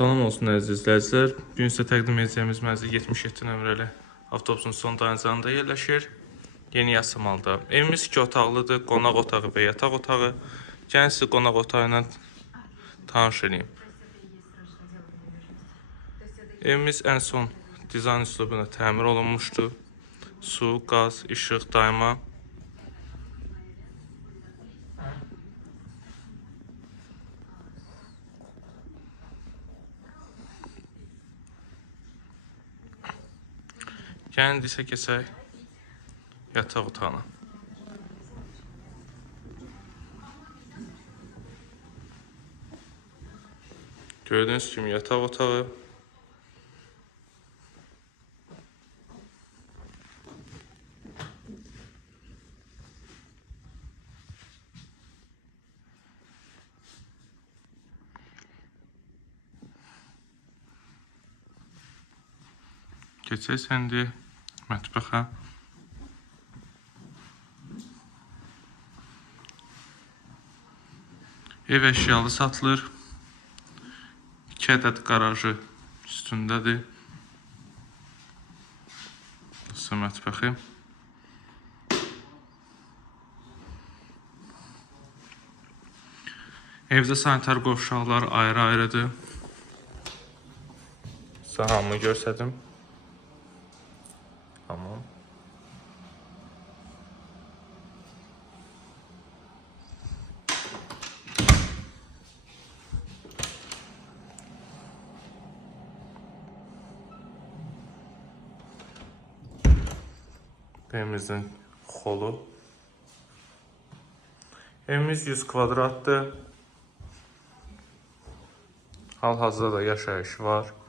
Salam olsun əziz izləyicilər. Bu gün sizə təqdim edəcəyimiz mənzil 77 nömrəli avtobusun son dayanacağında yerləşir. Yeni Yasamalda. Evimiz 2 otaqlıdır. Qonaq otağı və yataq otağı. Gəlin sizi qonaq otağı ilə tanış edeyim. Evimiz ən son dizayn üslubunda təmir olunmuşdur. Su, qaz, işıq, dayma. Gəlin isə keçək yataq otağına. Gördüğünüz kimi yataq otağı. Keçək indi mətbəxə. Ev əşyalı satılır. 2 ədəd qarajı üstündədir. Burası mətbəxi. Evdə sanitar qovşaqlar ayrı-ayrıdır. Sizə hamını göstərdim. Tamam. Evimizin holu. Evimiz 100 kvadratdır. Hal-hazırda da yaşayış var.